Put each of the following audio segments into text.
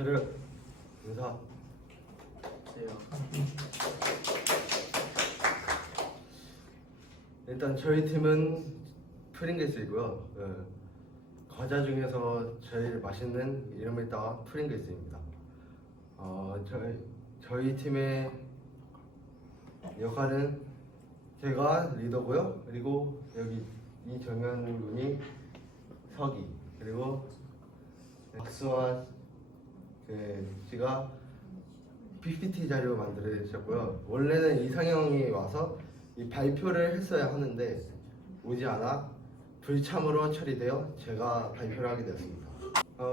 차렷 인사. 일단 저희 팀은 프링글스이고요. 과자 중에서 제일 맛있는 이름을 따 프링글스입니다. 저희 팀의 역할은 제가 리더고요. 그리고 여기 이정현 군이 서기, 그리고 박수환 씨가 PPT 자료 만들으셨고요. 원래는 이상형이 와서 이 발표를 했어야 하는데 오지 않아 불참으로 처리되어 제가 발표를 하게 되었습니다.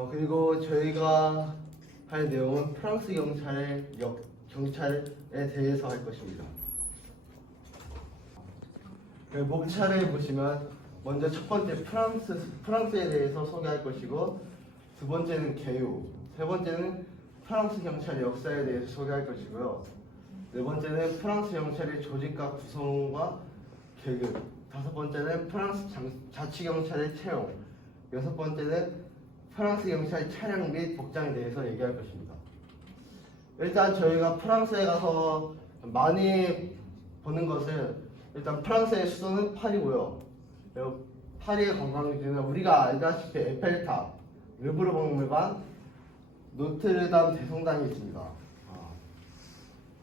그리고 저희가 할 내용은 프랑스 경찰에 대해서 할 것입니다. 목차를 보시면 먼저 첫 번째 프랑스에 대해서 소개할 것이고, 두 번째는 개요, 세 번째는 프랑스 경찰 역사에 대해서 소개할 것이고요, 네 번째는 프랑스 경찰의 조직과 구성과 계급, 다섯 번째는 프랑스 자치경찰의 채용, 여섯 번째는 프랑스 경찰 차량 및 복장에 대해서 얘기할 것입니다. 일단 저희가 프랑스에 가서 많이 보는 것은, 일단 프랑스의 수도는 파리고요. 그리고 파리의 관광지는 우리가 알다시피 에펠탑, 르브르 박물관, 노트르담 대성당이 있습니다.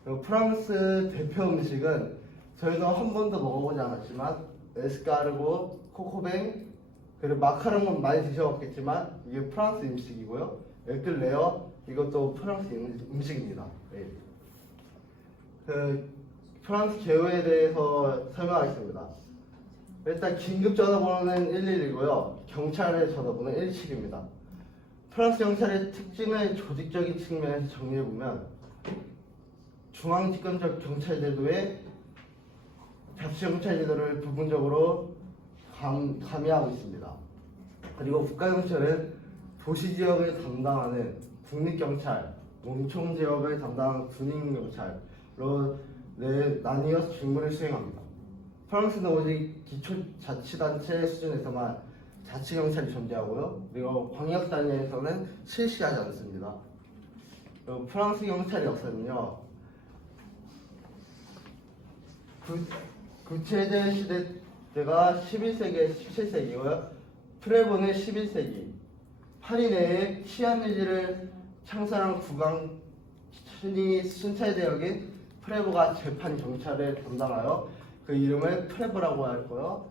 그리고 프랑스 대표 음식은 저희도 한 번도 먹어보지 않았지만 에스카르고, 코코뱅, 그리고 마카롱은 많이 드셔봤겠지만 이게 프랑스 음식이고요. 에클레어, 이것도 프랑스 음식입니다. 네. 프랑스 개요에 대해서 설명하겠습니다. 일단 긴급 전화번호는 112고요. 경찰의 전화번호는 117입니다. 프랑스 경찰의 특징을 조직적인 측면에서 정리해보면, 중앙집권적 경찰제도에 자치경찰제도를 부분적으로 가미하고 있습니다. 그리고 국가경찰은 도시지역을 담당하는 국립경찰, 농촌지역을 담당하는 군인경찰로 나뉘어서 직무를 수행합니다. 프랑스는 오직 기초자치단체 수준에서만 자치경찰이 존재하고요. 그리고 광역단위에서는 실시하지 않습니다. 그리고 프랑스 경찰의 역사는요, 구체제 시대 때가 11세기, 17세기고요. 프레보는 11세기. 파리 내에 치안유지를 창설한 국왕 순찰대역인 프레보가 재판 경찰을 담당하여 그 이름을 프레보라고 하였고요.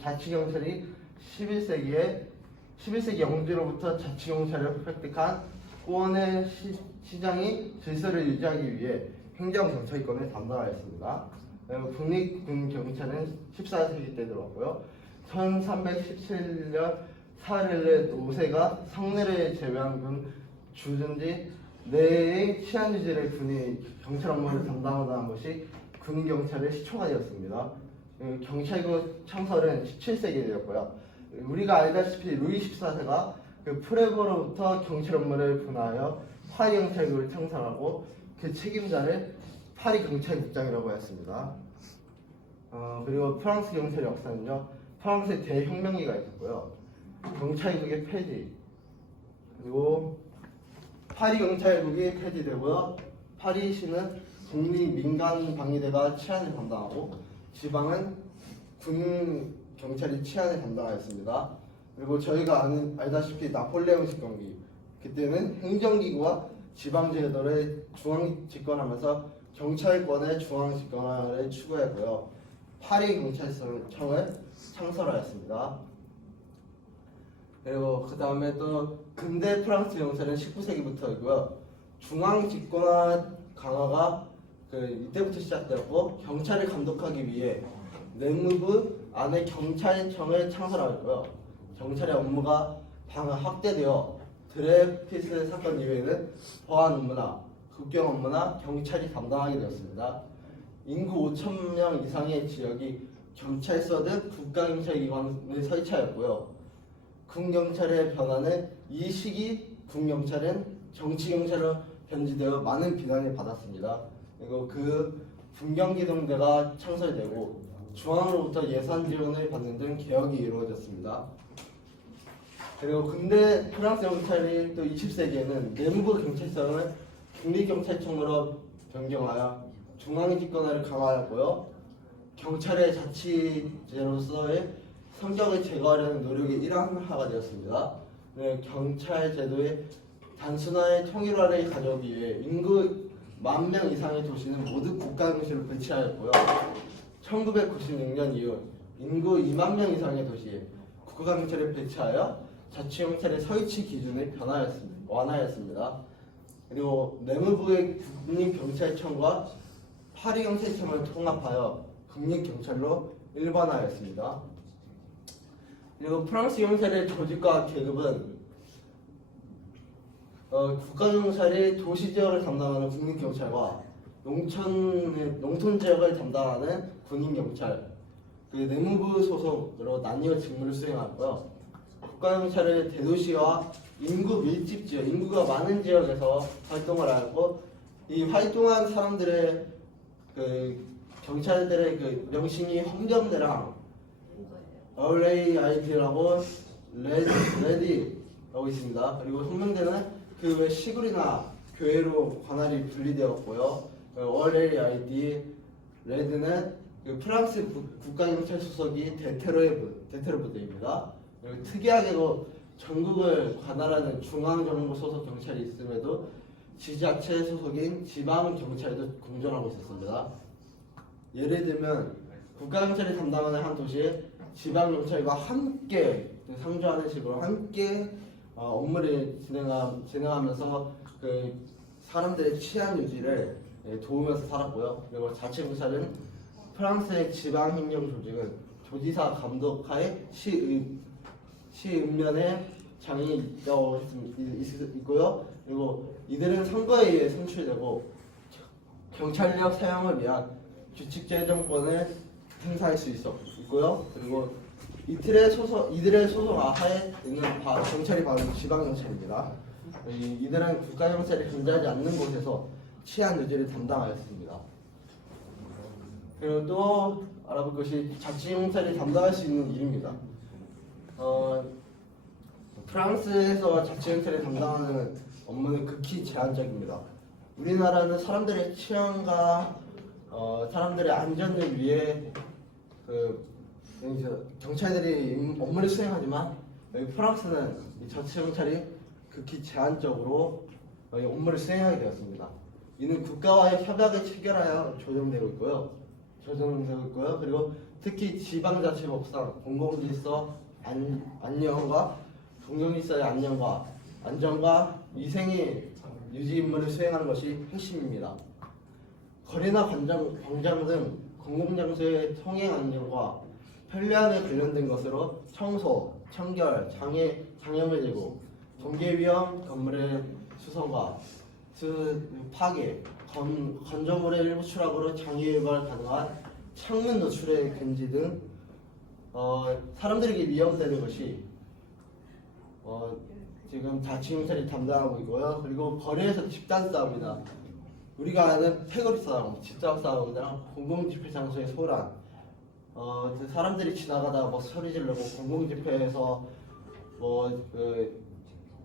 자치경찰이 11세기 영주로부터 자치경찰을 획득한 꾸원의 시장이 질서를 유지하기 위해 행정경찰권을 담당하였습니다. 국립군경찰은 14세기 때 들어왔고요. 1317년 사르르 5세가 성내를 제외한 군 주둔지 내의 치안유지를 군이 경찰 업무를 담당하던 것이 군경찰의 시초가 되었습니다. 경찰국 창설은 17세기에 되었고요. 우리가 알다시피 루이 14세가 그 프레보로부터 경찰 업무를 분화하여 파리 경찰국을 창설하고 그 책임자를 파리 경찰국장이라고 했습니다. 그리고 프랑스 경찰의 역사는요, 프랑스의 대혁명기가 있었고요, 경찰국의 폐지, 그리고 파리 경찰국이 폐지되고요, 파리시는 국립 민간 방위대가 치안을 담당하고 지방은 군 경찰이 치안을 담당하였습니다. 그리고 저희가 알다시피 나폴레옹식 경기, 그때는 행정기구와 지방제도를 중앙 집권하면서 경찰권의 중앙 집권화를 추구했고요. 파리 경찰청을 창설하였습니다. 그리고 그 다음에 또 근대 프랑스 경찰은 19세기부터이고요. 중앙 집권화 강화가 이때부터 시작되었고, 경찰을 감독하기 위해 내무부 안에 경찰청을 창설하였고요. 경찰의 업무가 확대되어 드레피스 사건 이외에는 보안 업무나 국경 업무나 경찰이 담당하게 되었습니다. 인구 5,000명 이상의 지역이 경찰서 등 국가경찰기관을 설치하였고요. 군경찰의 변화는 이 시기 군경찰은 정치경찰로 변질되어 많은 비난을 받았습니다. 그리고 그 군경기동대가 창설되고 중앙으로부터 예산 지원을 받는 등 개혁이 이루어졌습니다. 그리고 근대 프랑스 경찰이 또 20세기에는 내무부 경찰청을 국립경찰청으로 변경하여 중앙 집권화를 강화하였고요. 경찰의 자치제로서의 성격을 제거하려는 노력의 일환화가 되었습니다. 네, 경찰 제도의 단순화의 통일화를 가져오기 위해 인구 10,000명 이상의 도시는 모두 국가경찰로 배치하였고요. 1996년 이후 인구 20,000명 이상의 도시에 국가경찰을 배치하여 자치경찰의 설치 기준을 완화하였습니다. 그리고 내무부의 국립경찰청과 파리경찰청을 통합하여 국립경찰로 일반화하였습니다. 그리고 프랑스 경찰의 조직과 계급은 국가경찰이 도시지역을 담당하는 국립경찰과 농촌 지역을 담당하는 군인경찰, 내무부 소속으로 나뉘어 직무를 수행하고요. 국가경찰은 대도시와 인구 밀집 지역, 인구가 많은 지역에서 활동을 하고 이 활동한 사람들의 경찰들의 명칭이 헌병대랑 RAID라고 레디라고 있습니다. 그리고 헌병대는 그 외 시골이나 교회로 관할이 분리되었고요. RAID 레드는 프랑스 국가경찰 소속이 대테러 부대입니다. 그리고 특이하게도 전국을 관할하는 중앙정부 소속 경찰이 있음에도 지자체 소속인 지방경찰도 공존하고 있었습니다. 예를 들면 국가경찰이 담당하는 한 도시에 지방경찰과 함께 상주하는 식으로 함께 업무를 진행하면서 사람들의 치안 유지를 도우면서 살았고요. 그리고 자치경찰은 프랑스의 지방행정 조직은 조지사 감독하에 시읍면에 장이 있고요. 그리고 이들은 선거에 의해 선출되고 경찰력 사용을 위한 규칙 제정권을 행사할 수 있고요. 그리고 이들의 소속 하에 있는 경찰이 바로 지방경찰입니다. 이들은 국가경찰이 존재하지 않는 곳에서 치안 유지를 담당하였습니다. 그리고 또 알아볼 것이 자치경찰이 담당할 수 있는 일입니다. 프랑스에서 자치경찰이 담당하는 업무는 극히 제한적입니다. 우리나라는 사람들의 치안과 사람들의 안전을 위해 경찰들이 업무를 수행하지만 여기 프랑스는 자치경찰이 극히 제한적으로 업무를 수행하게 되었습니다. 이는 국가와의 협약을 체결하여 조정되고 있고요. 그리고 특히 지방자치법상 공공질서 안녕과 공공질서의 안전과 위생의 유지 임무를 수행하는 것이 핵심입니다. 거리나 광장 등 공공장소의 통행 안전과 편리함에 관련된 것으로 청소, 청결, 장애물 제고, 동계 위험 건물의 수성과 파괴, 건조물의 일부 추락으로 장애 유발 가능한 창문 노출의 금지 등 사람들에게 위험되는 것이 지금 자치경찰이 담당하고 있고요. 그리고 거리에서 집단 싸움이나 우리가 아는 패거리 싸움, 집단 싸움이나 공공집회 장소의 소란, 사람들이 지나가다 소리 지르고 공공집회에서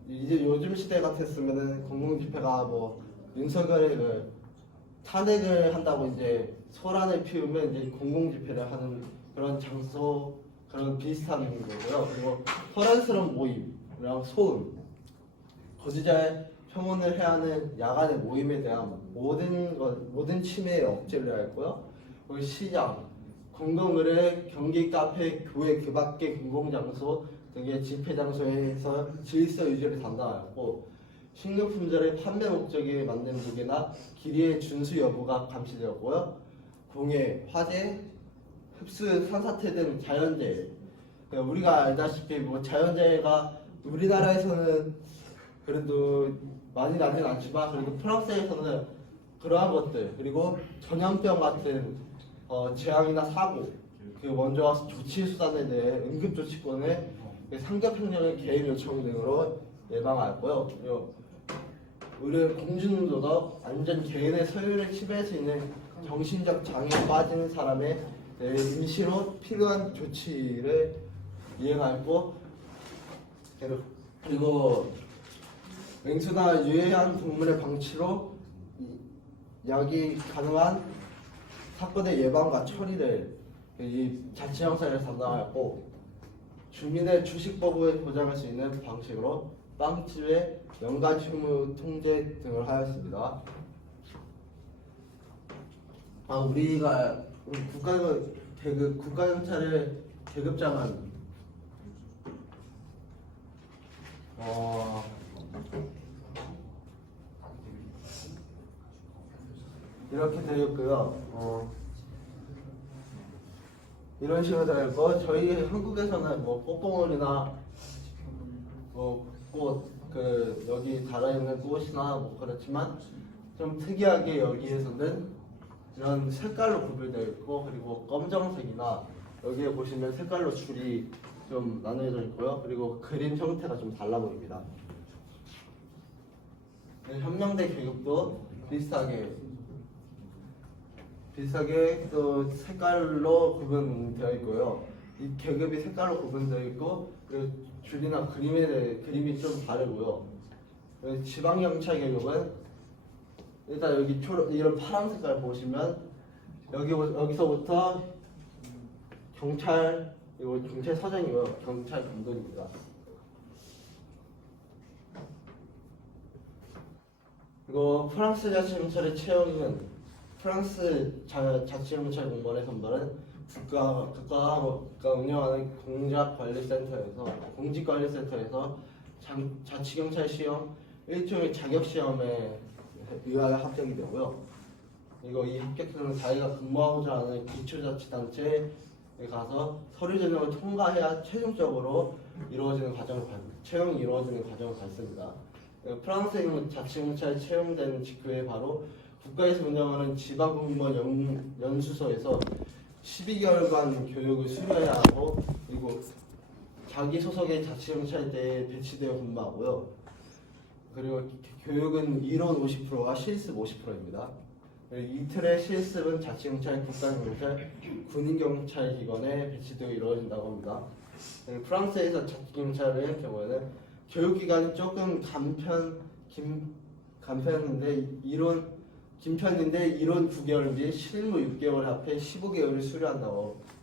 이제 요즘 시대 같았으면은 공공집회가 윤석열의 탄핵을 한다고 이제 소란을 피우면 이제 공공집회를 하는 그런 장소, 그런 비슷한 거고요. 그리고 소란스러운 모임이랑 소음, 거주자의 평온을 해하는 야간의 모임에 대한 모든 침해에 억제를 하였고요. 그리고 시장, 공공의례, 경기, 카페, 교회, 그 밖의 공공장소 등의 집회 장소에서 질서 유지를 담당하였고, 식료품들의 판매 목적에 맞는 무게나 길이의 준수 여부가 감시되었고요. 공해, 화재, 흡수, 산사태 등 자연재해, 우리가 알다시피 자연재해가 우리나라에서는 그래도 많이 나진 않지만 그래도 프랑스에서는 그러한 것들, 그리고 전염병 같은 재앙이나 사고, 먼저 조치 수단에 대해 응급조치권의 상급행정의 개입 요청 등으로 예방하였고요. 의료 공중도덕, 안전, 개인의 소유를 침해할 수 있는 정신적 장애에 빠진 사람의 임시로 필요한 조치를 이행하였고, 그리고 맹수나 유해한 동물의 방치로 약이 가능한 사건의 예방과 처리를 이 자치형사를 담당하였고, 주민의 주식보호에 보장할 수 있는 방식으로 빵집의 연간 휴무 통제 등을 하였습니다. 우리가 국가경찰의 계급장은 이렇게 되어 있고요. 이런 식으로 되어 있고, 저희 한국에서는 뭐 꽃봉오리나 꽃 여기 달아 있는 꽃이나 뭐 그렇지만, 좀 특이하게 여기에서는 이런 색깔로 구별되어 있고, 그리고 검정색이나 여기에 보시면 색깔로 줄이 좀 나눠져 있고요. 그리고 그림 형태가 좀 달라 보입니다. 현명대 계급도 비슷하게 또 색깔로 구분되어 있고요. 이 계급이 색깔로 구분되어 있고, 그 줄이나 그림이 좀 다르고요. 지방경찰 계급은 일단 여기 이런 파란 색깔 보시면 여기서부터 경찰, 이거 경찰서장이고요. 경찰 감독입니다. 그리고 프랑스 자치경찰의 채용은 프랑스 자치경찰 공무원의 선발은 국가가 운영하는 공직관리센터에서 자치경찰 시험 일종의 자격 시험에 의하여 합격이 되고요. 그리고 이 합격자는 자기가 근무하고자 하는 기초자치단체에 가서 서류 전형을 통과해야 최종적으로 채용이 이루어지는 과정을 밟습니다. 프랑스의 자치경찰 채용된 직후에 바로 국가에서 운영하는 지방공무원 연수소에서 12개월간 교육을 수료해야 하고, 그리고 자기 소속의 자치경찰대에 배치되어 근무하고요. 그리고 교육은 이론 50%와 실습 50%입니다. 이틀의 실습은 자치경찰, 국가경찰, 군인경찰 기관에 배치되어 이루어진다고 합니다. 프랑스에서 자치경찰의 경우에는 교육기간이 조금 긴편인데 이론 9개월 및 실무 6개월 합해 15개월을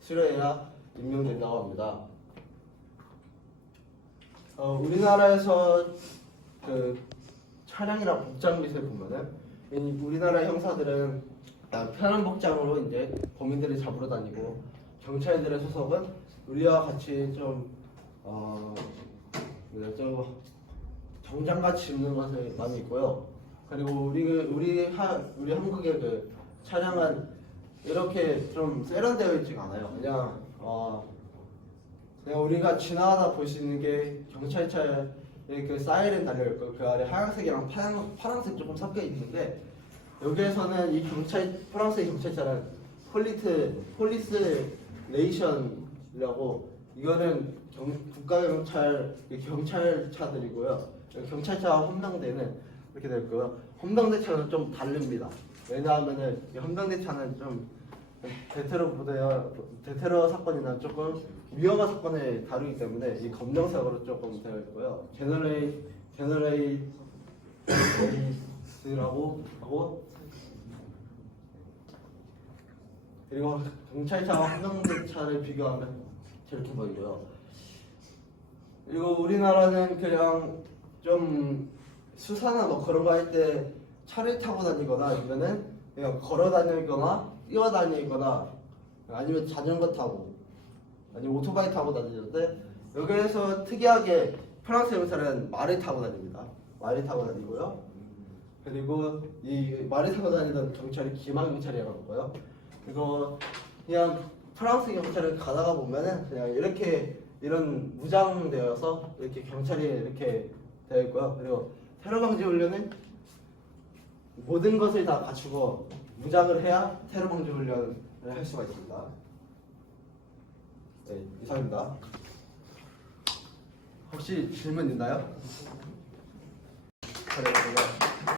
수료해야 임명된다고 합니다. 우리나라에서 그 차량이랑 복장 및을 보면은 우리나라 형사들은 편한 복장으로 이제 범인들을 잡으러 다니고, 경찰들의 소속은 우리와 같이 좀 정장같이 입는 것을 많이 있고요. 그리고 우리 한국의 그 차량은 이렇게 좀 세련되어 있지가 않아요. 그냥 우리가 지나가다 볼 수 있는 게 경찰차에 그 사이렌 달려있고, 그 아래 하얀색이랑 파란색 조금 섞여 있는데, 여기에서는 프랑스의 경찰차는 폴리스 레이션이라고, 이거는 경찰차들이고요. 경찰차와 험당대는 이렇게 되어 있고요. 험당대 차는 좀 다릅니다. 왜냐하면은 험당대 차는 좀 대테러 사건이나 조금 위험한 사건을 다루기 때문에 이 검정색으로 조금 되어 있고요. 제너레이스라고 하고, 그리고 경찰차와 험당대차를 비교하면 저렇게 보이고요. 그리고 우리나라는 그냥 좀 수사나 뭐 그런 거 할 때 차를 타고 다니거나, 아니면은 그냥 걸어 다니거나 뛰어 다니거나, 아니면 자전거 타고, 아니면 오토바이 타고 다니는데, 여기에서 특이하게 프랑스 경찰은 말을 타고 다닙니다. 말을 타고 다니고요. 그리고 이 말을 타고 다니던 경찰이 기마경찰이라고 하고요. 그리고 그냥 프랑스 경찰을 가다가 보면은 그냥 이런 무장되어서 이렇게 경찰이 이렇게 되어 있고요. 그리고 테러 방지 훈련은 모든 것을 다 갖추고 무장을 해야 테러 방지 훈련을 할 수가 있습니다. 네, 이상입니다. 혹시 질문 있나요?